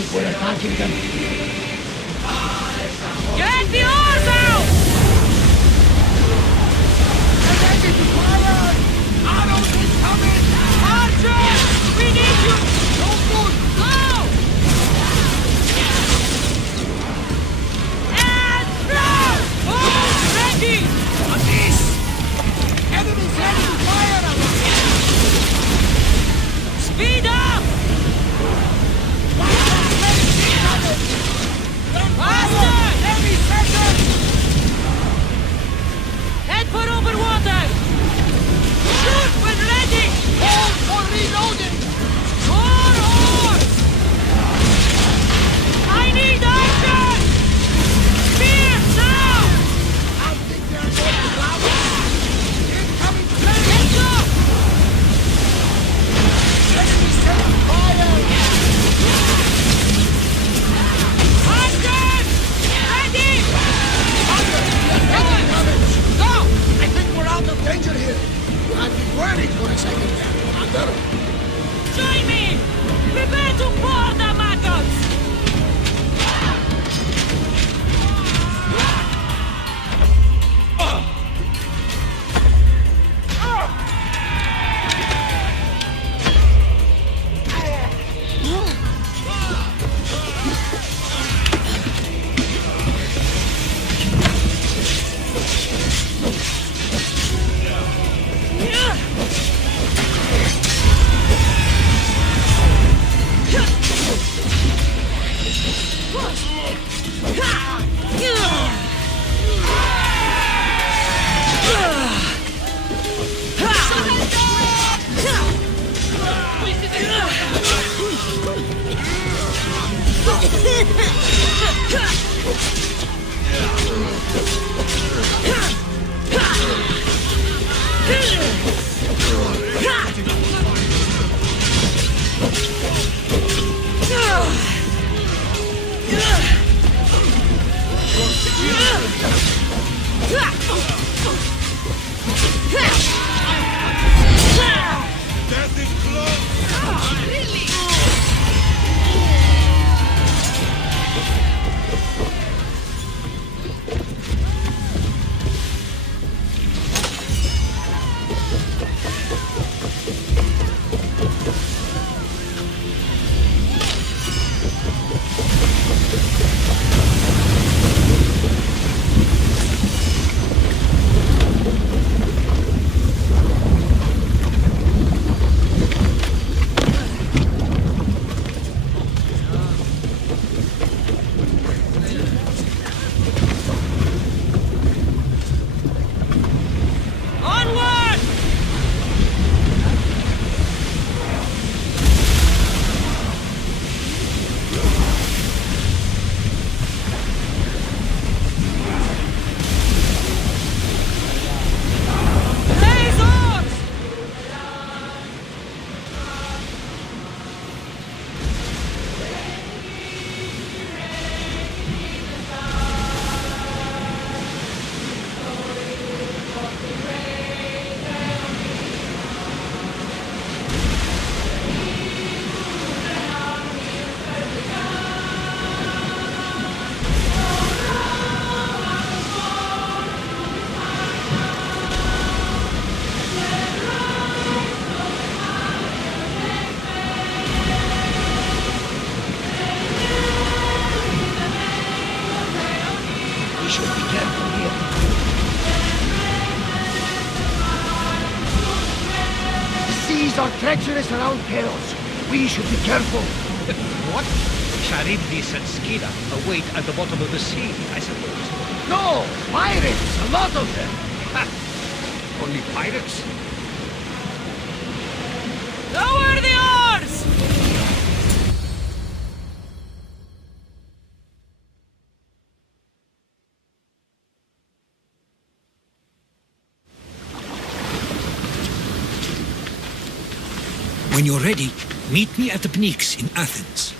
think we're attacking them? Get the oars out! Arnold is coming! Archer! We need you! No good! Go! And throw! All ready! On this! Enemy's ready to fire on us! Speed up! Faster! Heavy pressure! Head for open water! Shoot when ready! Hold for reloading! More oars! I need archers! Spears now! I think they're going to grab us! Incoming flames! Let's go! Enemy setting fire! Archers! Ready! Go! I think we're out of danger here. I've been worried for a second there, Commander. Join me! Prepare to board the maggots! Death is close! Really? Onward! Raise oars! We should be careful here. The seas are treacherous around Chaos. We should be careful. What? Charybdis and Scylla await at the bottom of the sea, I suppose. No! Pirates! A lot of them! Ha! Only pirates? Lower the oars! When you're ready, meet me at the Pnyx in Athens.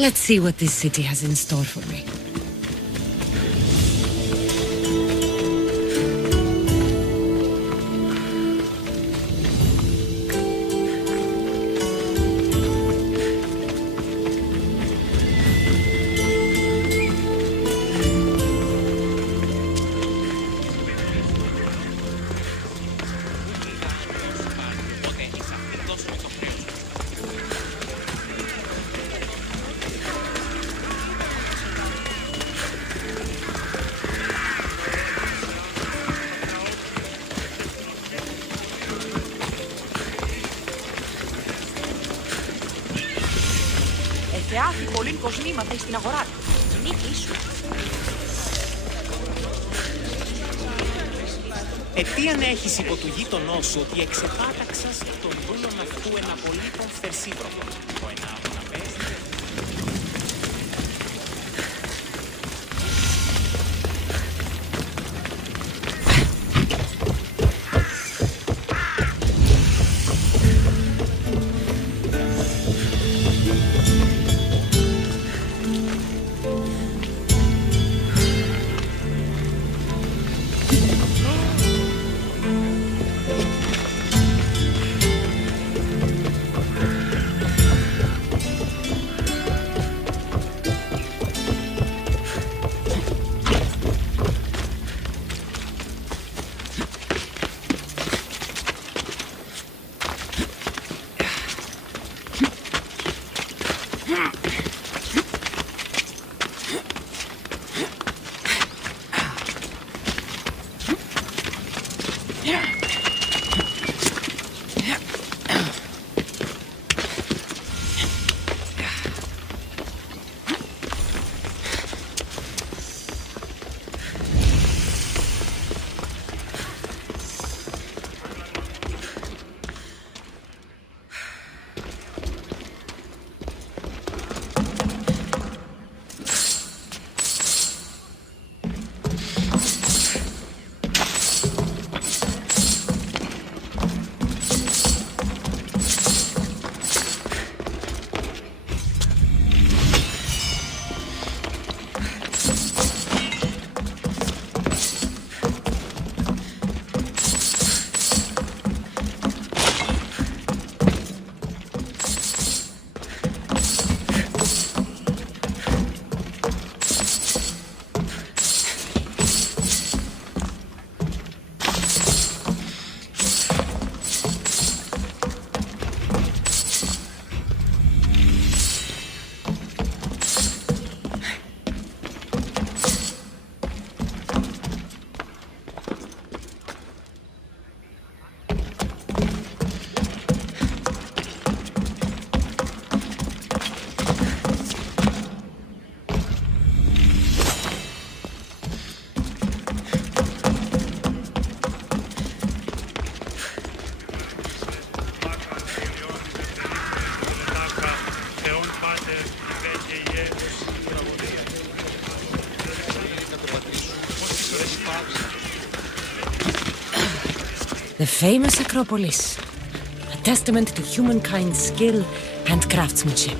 Let's see what this city has in store for me. Θεάθη πολλήν κοσμήματα στην αγορά του. Νίκη σου. Ετίαν έχεις υπό του γείτονό σου ότι εξεπάταξας τον δούλον αυτού ένα πολύτον φερσίβροχο. Το ενάβο να πέσει. The famous Acropolis, a testament to humankind's skill and craftsmanship.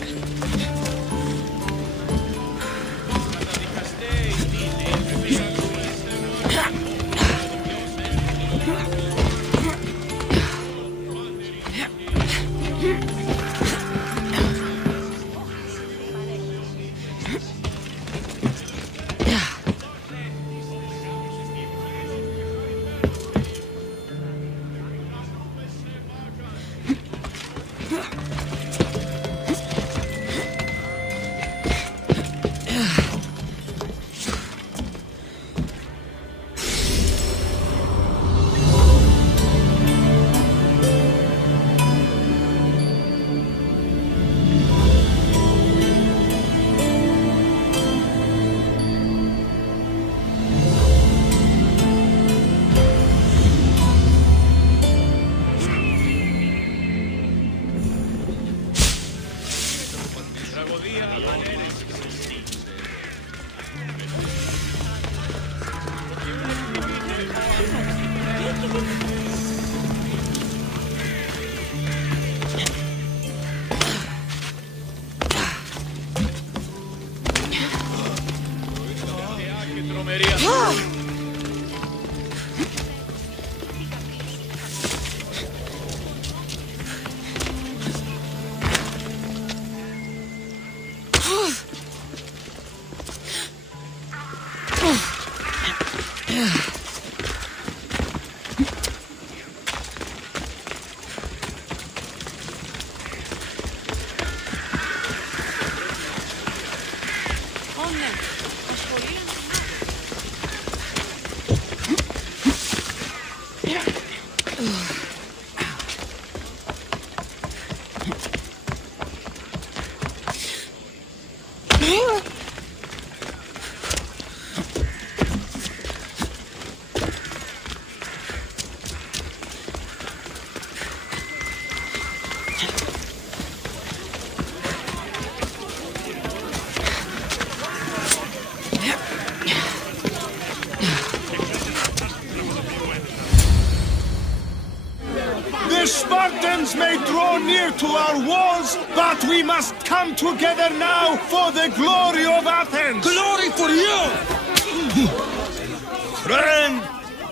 Spartans may draw near to our walls, but we must come together now for the glory of Athens! Glory for you!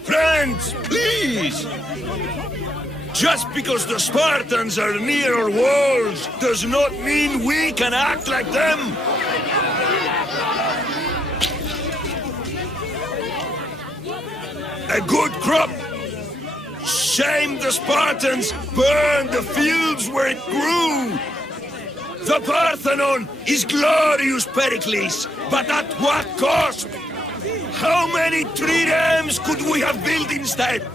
Friends, please! Just because the Spartans are near our walls does not mean we can act like them! A good crop! Shame the Spartans burned the fields where it grew! The Parthenon is glorious, Pericles, but at what cost? How many triremes could we have built instead?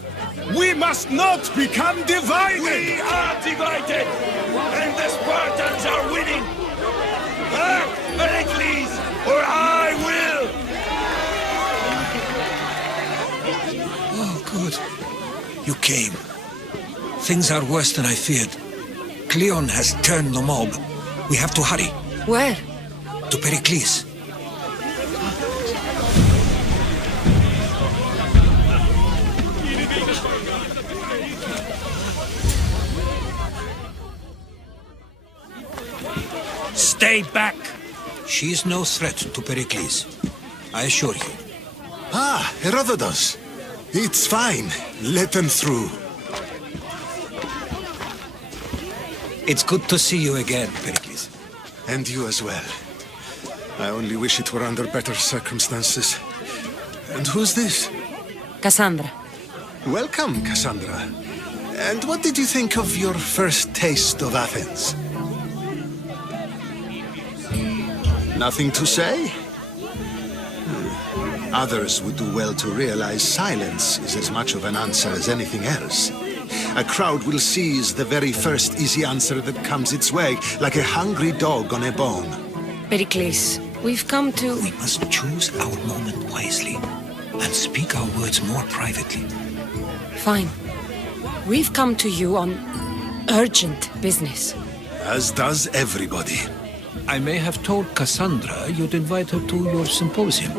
We must not become divided! We are divided! And the Spartans are winning! Act, Pericles, or I will! Oh, good. You came. Things are worse than I feared. Cleon has turned the mob. We have to hurry. Where? To Pericles. Stay back! She is no threat to Pericles. I assure you. Ah, Herodotus. It's fine. Let them through. It's good to see you again, Pericles. And you as well. I only wish it were under better circumstances. And who's this? Cassandra. Welcome, Cassandra. And what did you think of your first taste of Athens? Nothing to say? Others would do well to realize silence is as much of an answer as anything else. A crowd will seize the very first easy answer that comes its way, like a hungry dog on a bone. Pericles, we've come to... We must choose our moment wisely and speak our words more privately. Fine. We've come to you on urgent business. As does everybody. I may have told Cassandra you'd invite her to your symposium.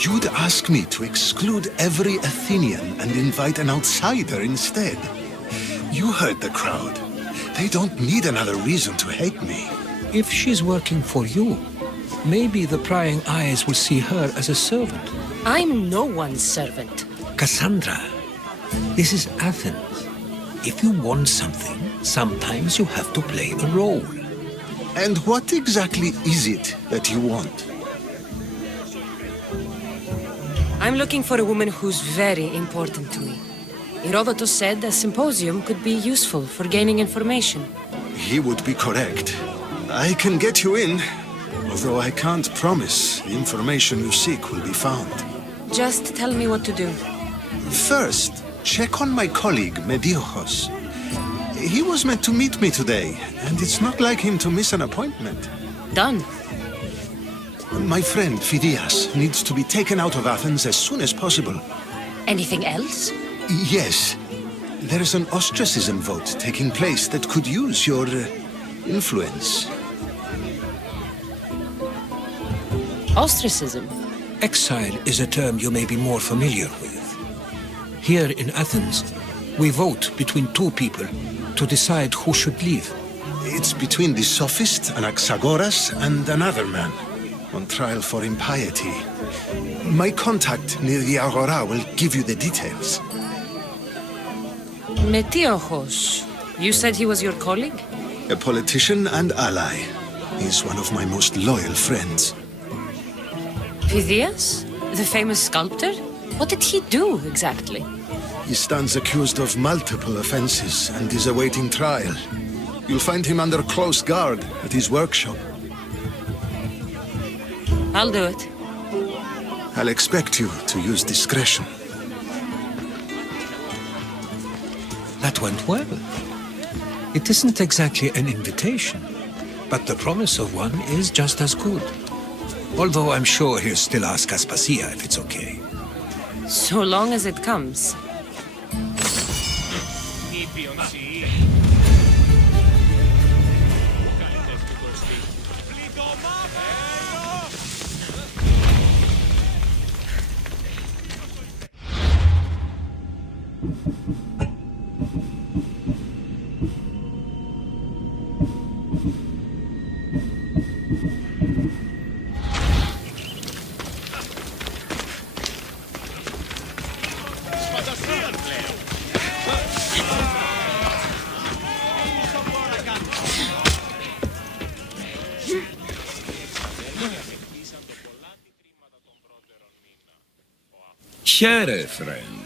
You'd ask me to exclude every Athenian and invite an outsider instead. You heard the crowd. They don't need another reason to hate me. If she's working for you, maybe the prying eyes will see her as a servant. I'm no one's servant. Cassandra, this is Athens. If you want something, sometimes you have to play a role. And what exactly is it that you want? I'm looking for a woman who's very important to me. Herodotus said a symposium could be useful for gaining information. He would be correct. I can get you in, although I can't promise the information you seek will be found. Just tell me what to do. First, check on my colleague, Mediochos. He was meant to meet me today, and it's not like him to miss an appointment. Done. My friend, Phidias, needs to be taken out of Athens as soon as possible. Anything else? Yes. There's an ostracism vote taking place that could use your influence. Ostracism? Exile is a term you may be more familiar with. Here in Athens, we vote between two people to decide who should leave. It's between the sophist Anaxagoras and another man, on trial for impiety. My contact near the Agora will give you the details. Metiochos. You said he was your colleague? A politician and ally. He's one of my most loyal friends. Phidias? The famous sculptor? What did he do, exactly? He stands accused of multiple offenses and is awaiting trial. You'll find him under close guard at his workshop. I'll do it. I'll expect you to use discretion. That went well. It isn't exactly an invitation, but the promise of one is just as good. Although I'm sure he'll still ask Aspasia if it's okay. So long as it comes. Here, friend.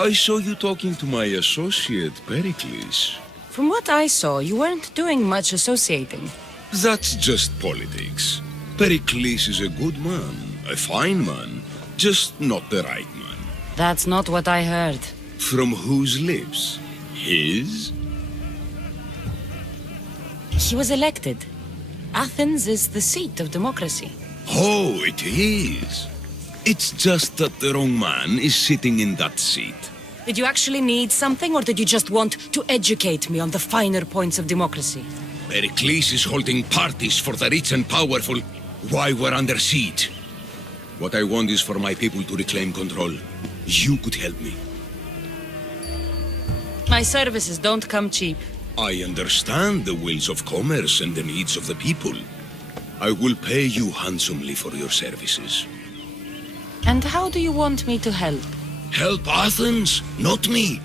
I saw you talking to my associate, Pericles. From what I saw, you weren't doing much associating. That's just politics. Pericles is a good man, a fine man, just not the right man. That's not what I heard. From whose lips? His? He was elected. Athens is the seat of democracy. Oh, it is. It's just that the wrong man is sitting in that seat. Did you actually need something, or did you just want to educate me on the finer points of democracy? Pericles is holding parties for the rich and powerful while we're under siege. What I want is for my people to reclaim control. You could help me. My services don't come cheap. I understand the wills of commerce and the needs of the people. I will pay you handsomely for your services. And how do you want me to help? Help Athens, not me.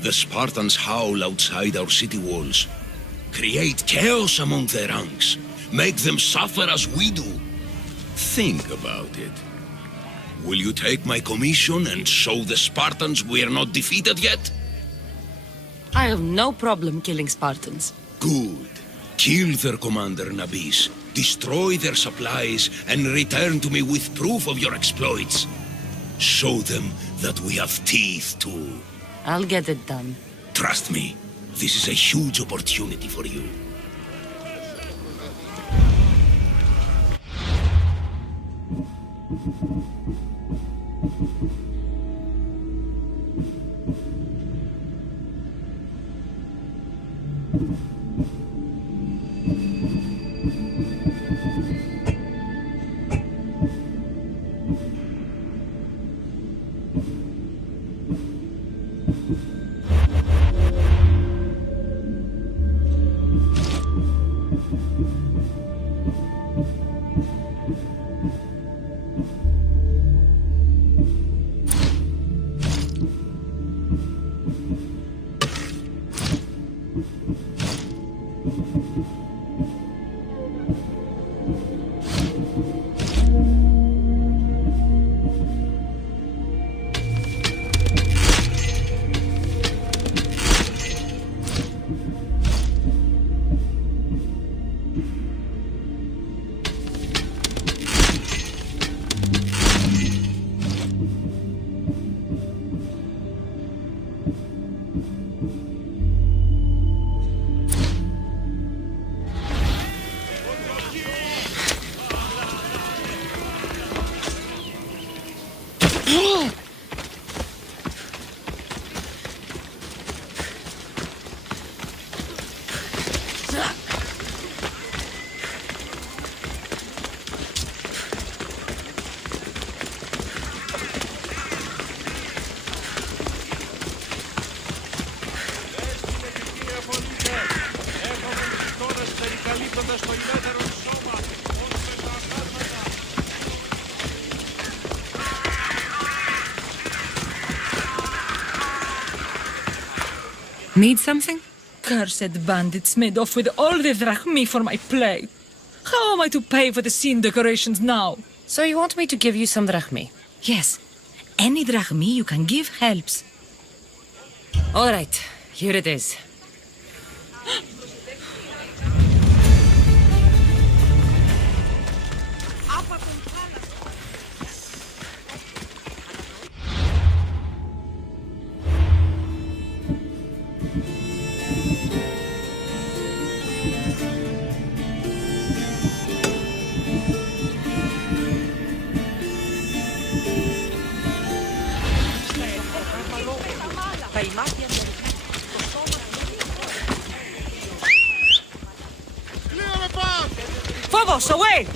The Spartans howl outside our city walls. Create chaos among their ranks. Make them suffer as we do. Think about it. Will you take my commission and show the Spartans we are not defeated yet? I have no problem killing Spartans. Good. Kill their commander Nabis, destroy their supplies, and return to me with proof of your exploits. Show them that we have teeth too. I'll get it done. Trust me, this is a huge opportunity for you. Need something? Cursed bandits made off with all the drachmi for my plate. How am I to pay for the scene decorations now? So you want me to give you some drachmi? Yes. Any drachmi you can give helps. All right, here it is. Phobos, away!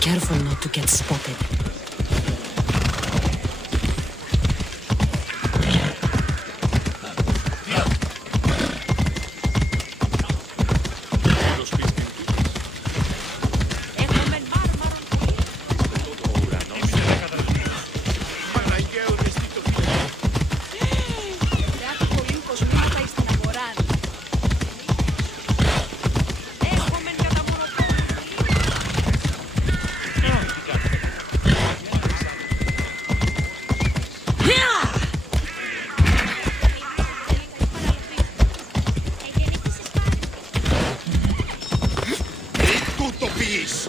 Careful not to get spotted. this!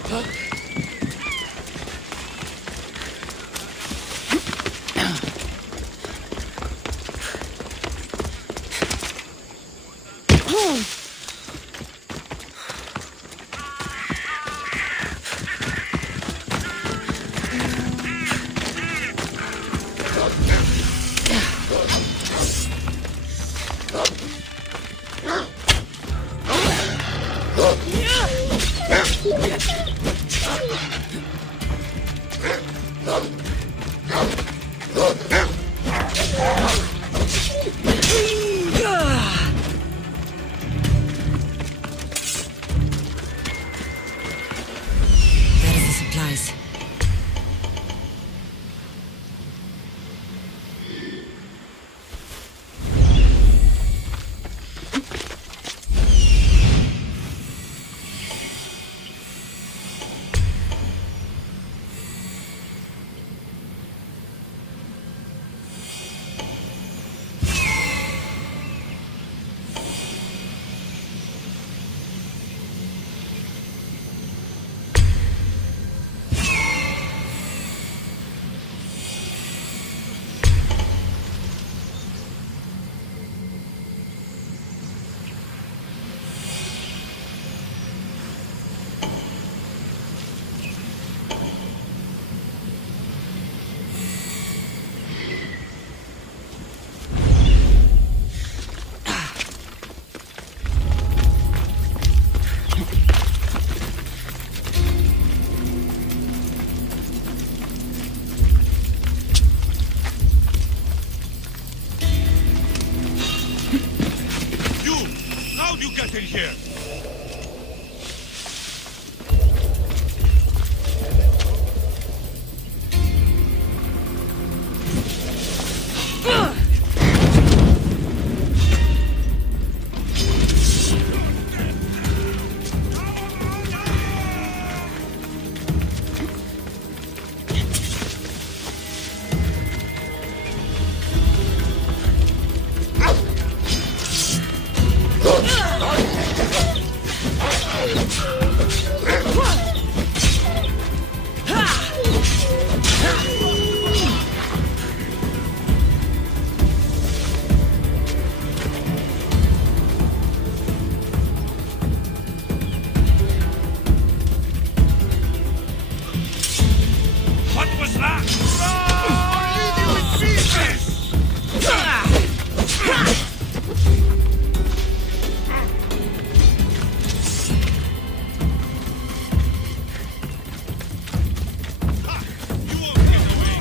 There's the supplies. How'd you get in here? What was that? I'll leave you in pieces! You won't get away!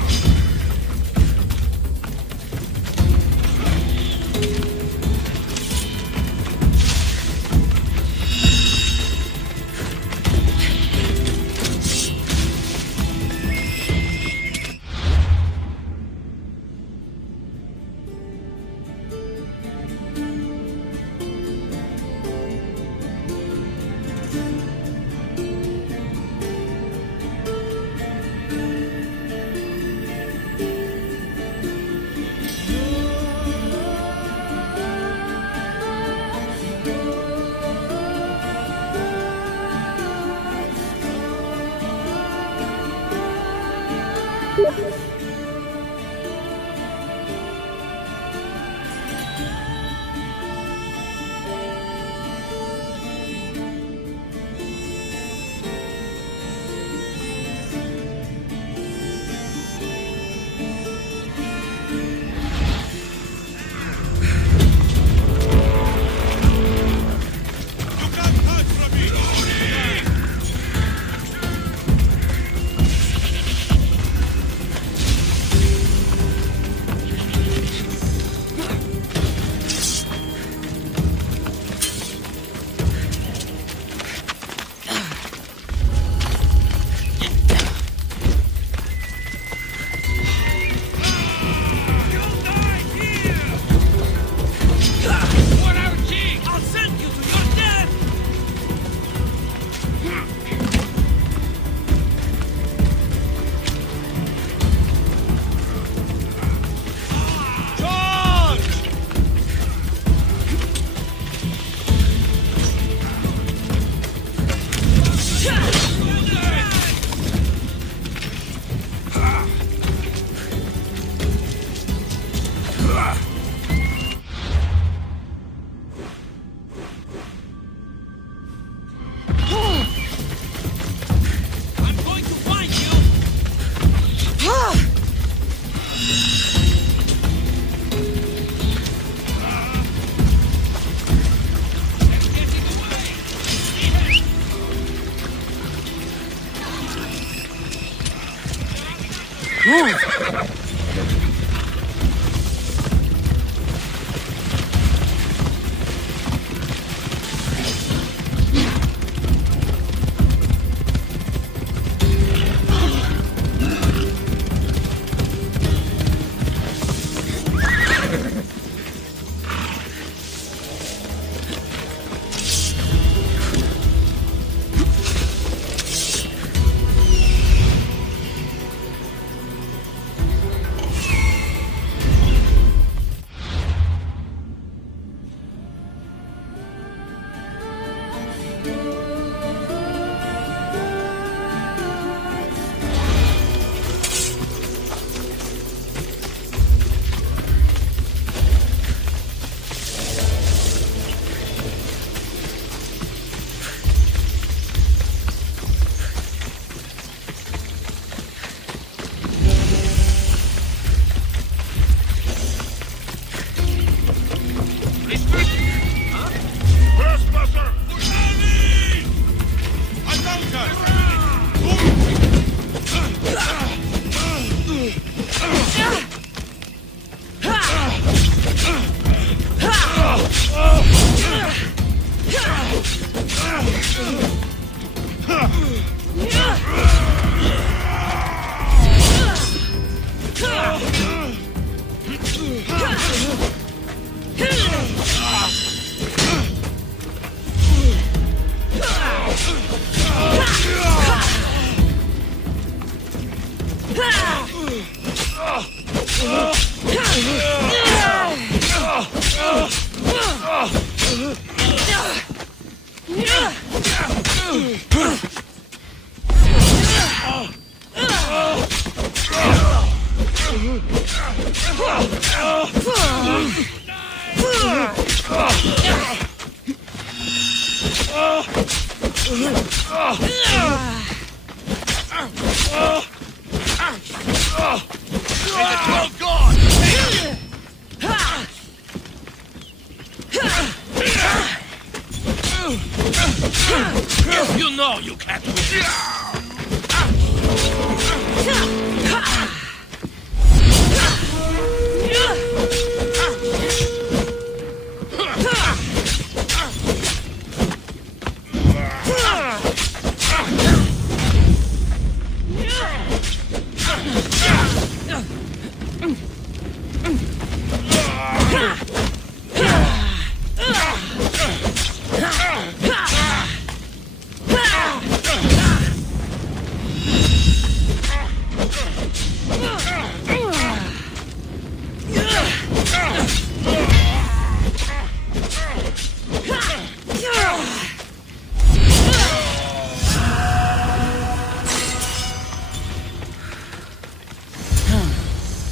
You can't hide from me! You know you can't win.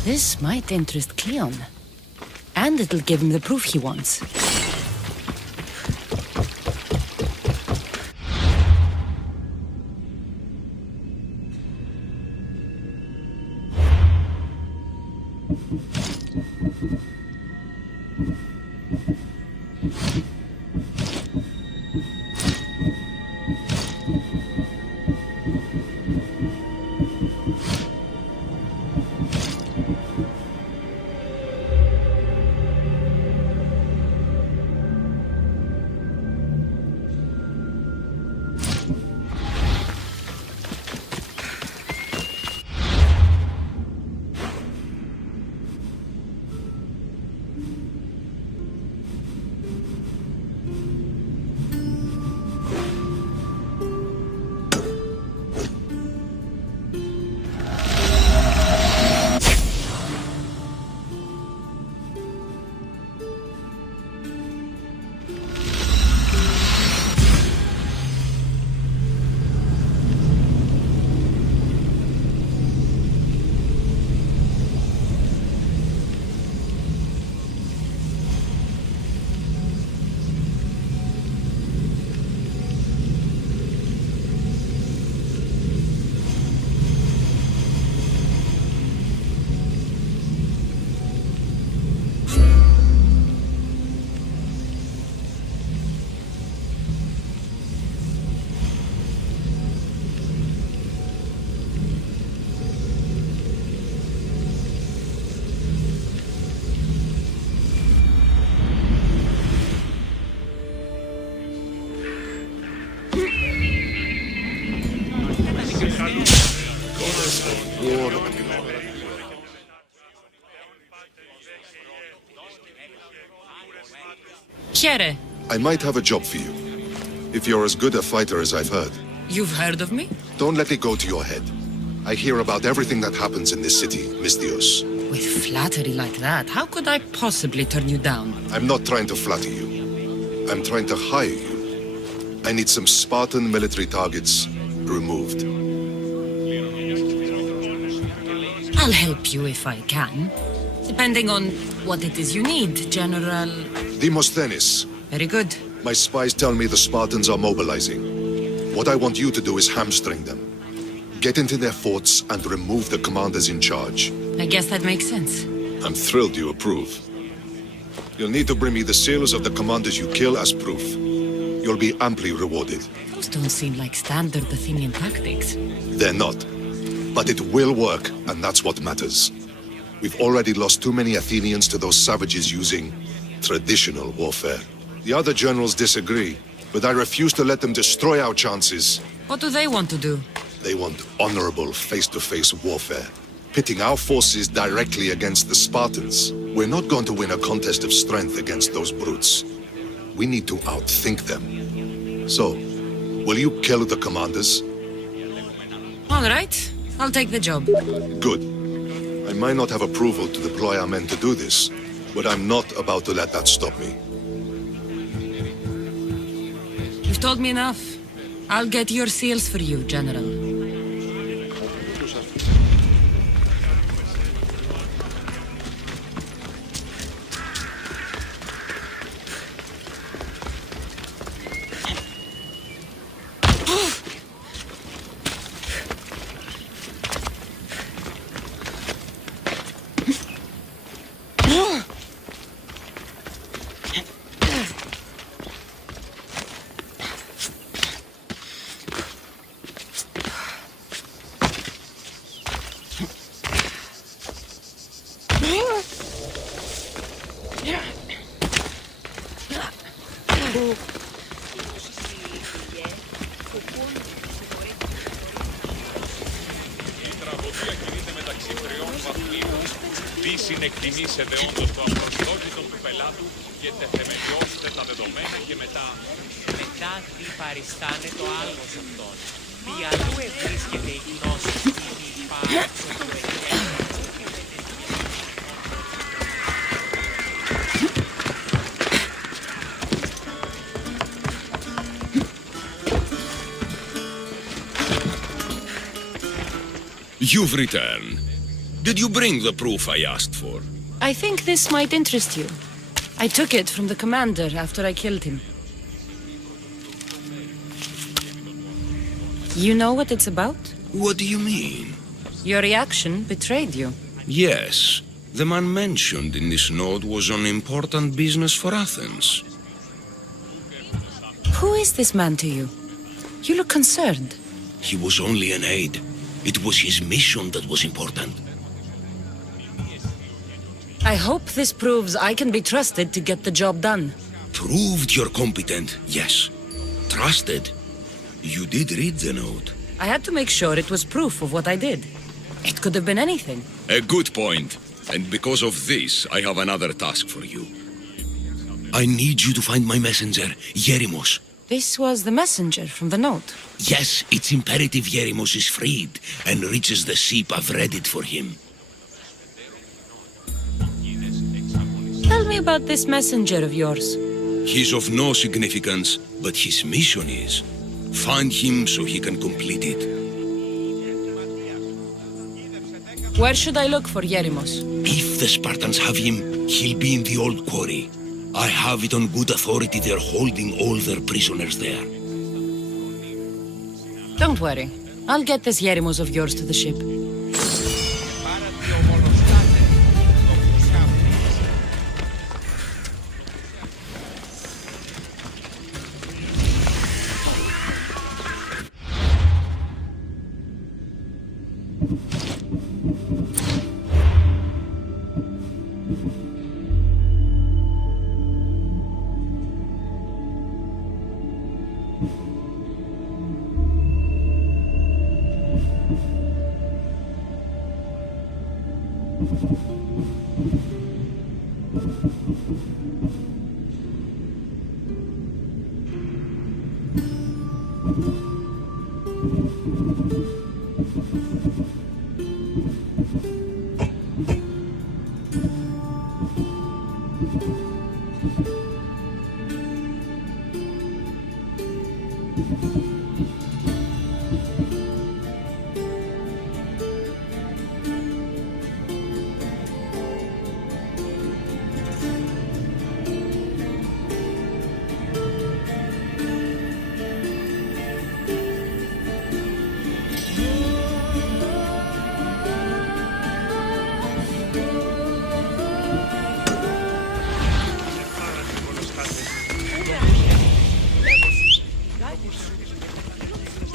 This might interest Cleon. And it'll give him the proof he wants. piacere. I might have a job for you. If you're as good a fighter as I've heard. You've heard of me? Don't let it go to your head. I hear about everything that happens in this city, Mystios. With flattery like that, how could I possibly turn you down? I'm not trying to flatter you. I'm trying to hire you. I need some Spartan military targets removed. I'll help you if I can. Depending on what it is you need, General... Demosthenes. Very good. My spies tell me the Spartans are mobilizing. What I want you to do is hamstring them. Get into their forts and remove the commanders in charge. I guess that makes sense. I'm thrilled you approve. You'll need to bring me the sailors of the commanders you kill as proof. You'll be amply rewarded. Those don't seem like standard Athenian tactics. They're not. But it will work, and that's what matters. We've already lost too many Athenians to those savages using traditional warfare. The other generals disagree, but I refuse to let them destroy our chances. What do they want to do? They want honorable face-to-face warfare, pitting our forces directly against the Spartans. We're not going to win a contest of strength against those brutes. We need to outthink them. So, will you kill the commanders? All right, I'll take the job. Good. I might not have approval to deploy our men to do this, but I'm not about to let that stop me. You've told me enough. I'll get your seals for you, General. Τι συνεκτιμήσετε όντως το απροσδόκητο του πελάτου και θεμελιώστε τα δεδομένα και μετά. Μετά τι παριστάνε το άλγος αυτόν. Τι αλλού ευρίσκεται η γνώση τι υπάρξω του εκπαίδευση. You've returned. Did you bring the proof I asked for? I think this might interest you. I took it from the commander after I killed him. You know what it's about? What do you mean? Your reaction betrayed you. Yes. The man mentioned in this note was on important business for Athens. Who is this man to you? You look concerned. He was only an aide. It was his mission that was important. I hope this proves I can be trusted to get the job done. Proved you're competent, yes. Trusted. You did read the note. I had to make sure it was proof of what I did. It could have been anything. A good point. And because of this, I have another task for you. I need you to find my messenger, Yerimos. This was the messenger from the note. Yes, it's imperative Yerimos is freed and reaches the ship. I've read it for him. Tell me about this messenger of yours. He's of no significance, but his mission is. Find him so he can complete it. Where should I look for Yerimos? If the Spartans have him, he'll be in the old quarry. I have it on good authority they're holding all their prisoners there. Don't worry. I'll get this Yerimos of yours to the ship.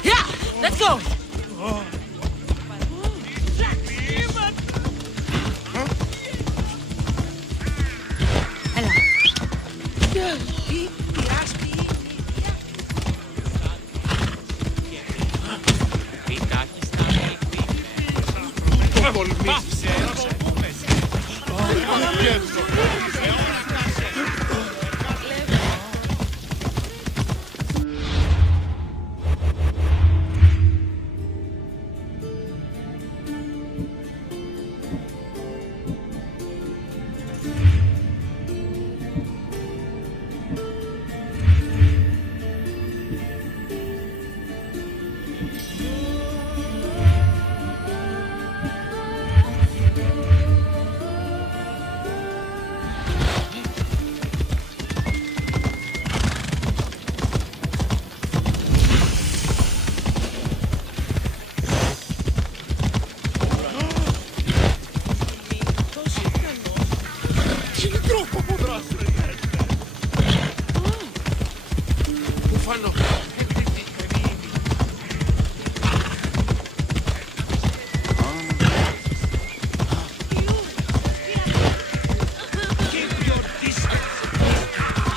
Yeah, let's go.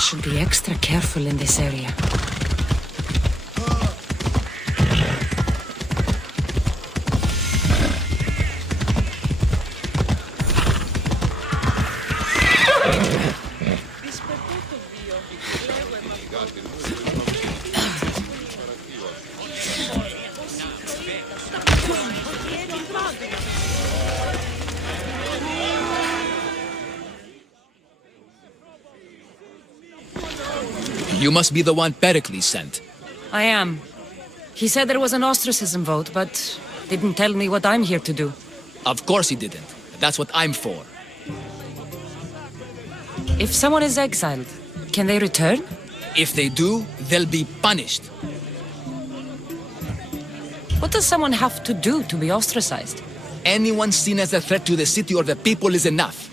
Should be extra careful in this area. You must be the one Pericles sent. I am. He said there was an ostracism vote, but didn't tell me what I'm here to do. Of course he didn't. That's what I'm for. If someone is exiled, can they return? If they do, they'll be punished. What does someone have to do to be ostracized? Anyone seen as a threat to the city or the people is enough.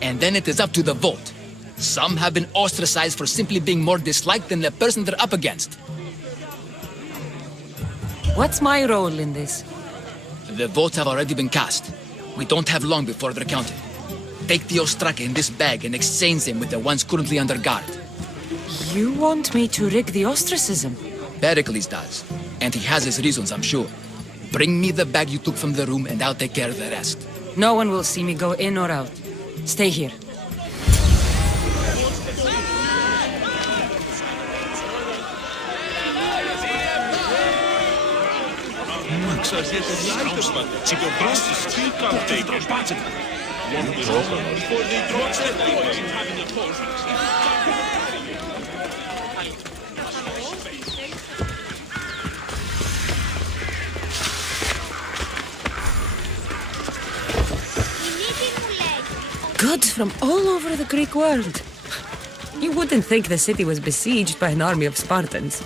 And then it is up to the vote. Some have been ostracized for simply being more disliked than the person they're up against. What's my role in this? The votes have already been cast. We don't have long before they're counted. Take the ostraka in this bag and exchange them with the ones currently under guard. You want me to rig the ostracism? Pericles does. And he has his reasons, I'm sure. Bring me the bag you took from the room and I'll take care of the rest. No one will see me go in or out. Stay here. Goods from all over the Greek world. You wouldn't think the city was besieged by an army of Spartans.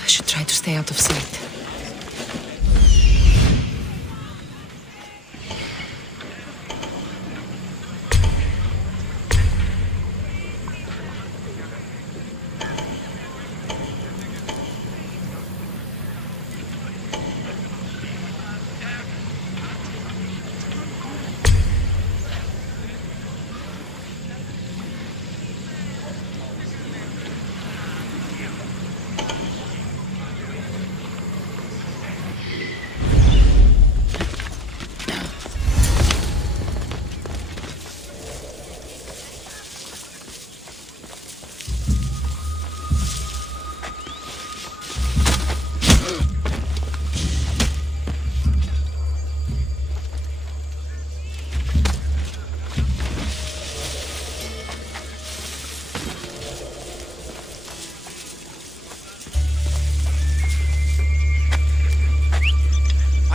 I should try to stay out of sight.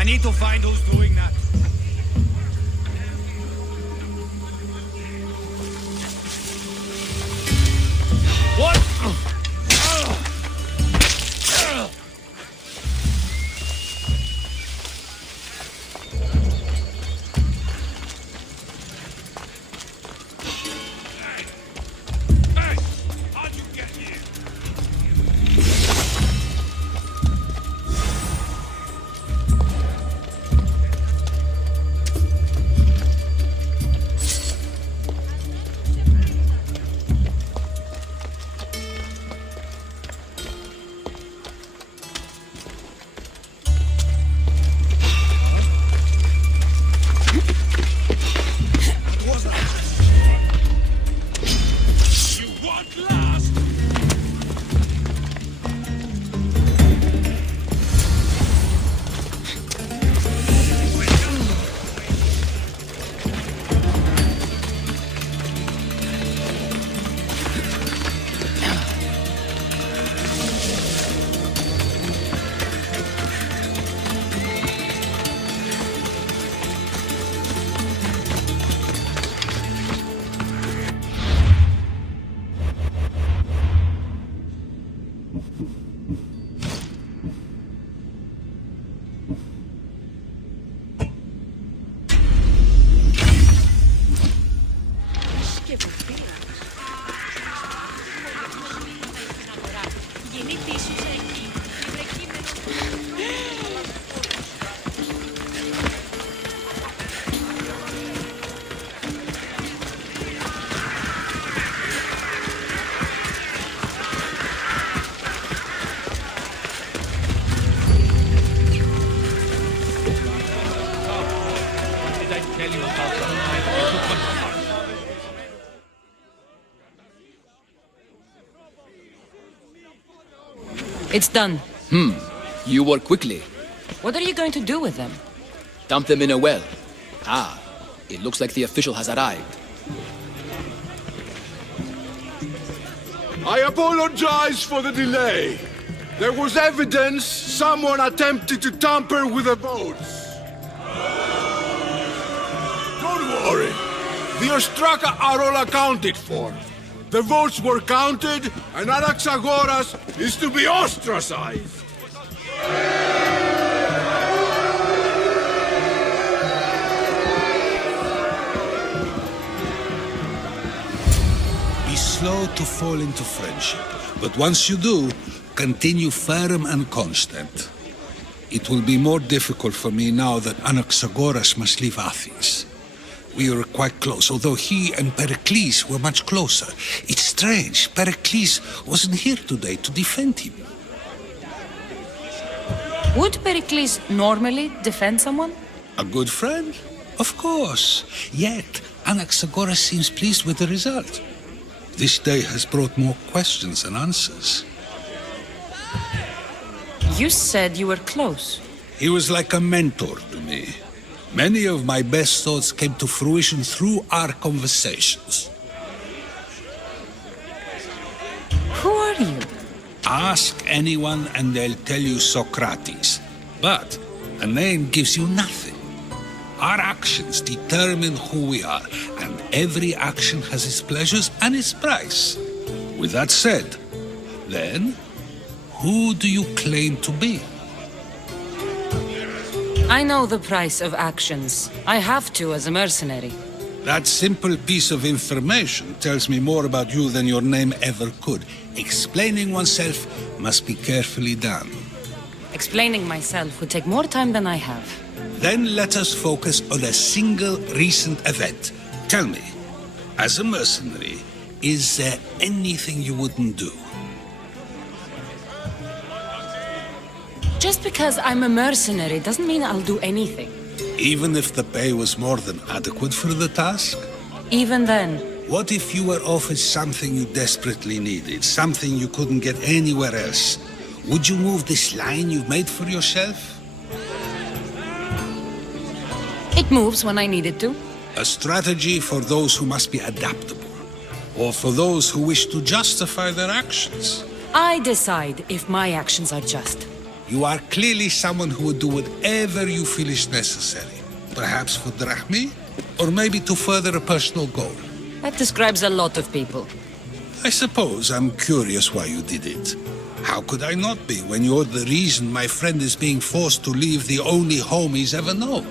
I need to find who's doing that. What? How'd you get here? You want last? Did I tell you about the night I took on the heart? It's done. You work quickly. What are you going to do with them? Dump them in a well. Ah, it looks like the official has arrived. I apologize for the delay. There was evidence someone attempted to tamper with the votes. Don't worry. The Ostraka are all accounted for. The votes were counted, and Anaxagoras is to be ostracized. Be slow to fall into friendship, but once you do, continue firm and constant. It will be more difficult for me now that Anaxagoras must leave Athens. We were quite close, although he and Pericles were much closer. It's strange, Pericles wasn't here today to defend him. Would Pericles normally defend someone? A good friend? Of course. Yet, Anaxagoras seems pleased with the result. This day has brought more questions than answers. You said you were close. He was like a mentor to me. Many of my best thoughts came to fruition through our conversations. Who are you? Ask anyone and they'll tell you Socrates. But a name gives you nothing. Our actions determine who we are, and every action has its pleasures and its price. With that said, then, who do you claim to be? I know the price of actions. I have to as a mercenary. That simple piece of information tells me more about you than your name ever could. Explaining oneself must be carefully done. Explaining myself would take more time than I have. Then let us focus on a single recent event. Tell me, as a mercenary, is there anything you wouldn't do? Just because I'm a mercenary doesn't mean I'll do anything. Even if the pay was more than adequate for the task? Even then. What if you were offered something you desperately needed, something you couldn't get anywhere else? Would you move this line you've made for yourself? It moves when I need it to. A strategy for those who must be adaptable, or for those who wish to justify their actions. I decide if my actions are just. You are clearly someone who would do whatever you feel is necessary. Perhaps for drachmi, or maybe to further a personal goal. That describes a lot of people. I suppose I'm curious why you did it. How could I not be when you're the reason my friend is being forced to leave the only home he's ever known?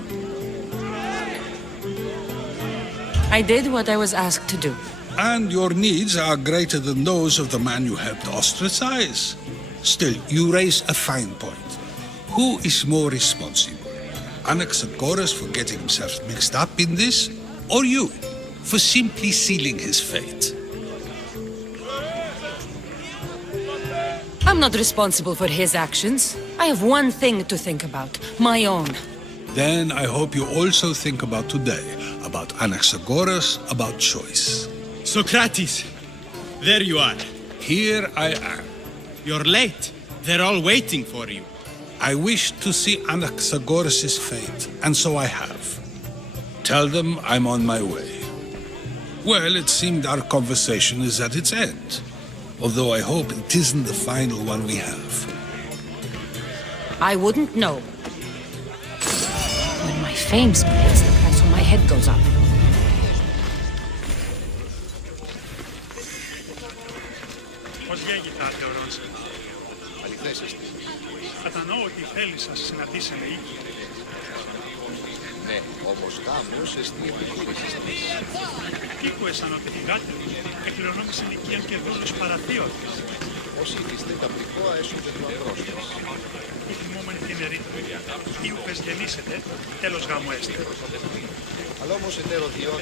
I did what I was asked to do. And your needs are greater than those of the man you helped ostracize. Still, you raise a fine point. Who is more responsible? Anaxagoras for getting himself mixed up in this, or you for simply sealing his fate? I'm not responsible for his actions. I have one thing to think about, my own. Then I hope you also think about today, about Anaxagoras, about choice. Socrates! There you are. Here I am. You're late. They're all waiting for you. I wish to see Anaxagoras' fate, and so I have. Tell them I'm on my way. Well, it seemed our conversation is at its end. Although I hope it isn't the final one we have. I wouldn't know. When my fame spreads, the price on my head goes up. Πώς γέγητα, Θεορός. Κατανοώ ότι η θέλη σας συναντήσετε εκεί. Ναι, όμως γάμος εστί. Κύκουεσαν ότι η γάτη εκκληρονόμησε νοικίαν και δούλους παραθείωτες. Όσοι είστε καπρικό έσονται του ανδρός σας. Η θυμούμενη την ερήτρη. Ή ουπες γεννήσετε, τέλος γάμου έστε. Αλλά όμως ετεροδιόν.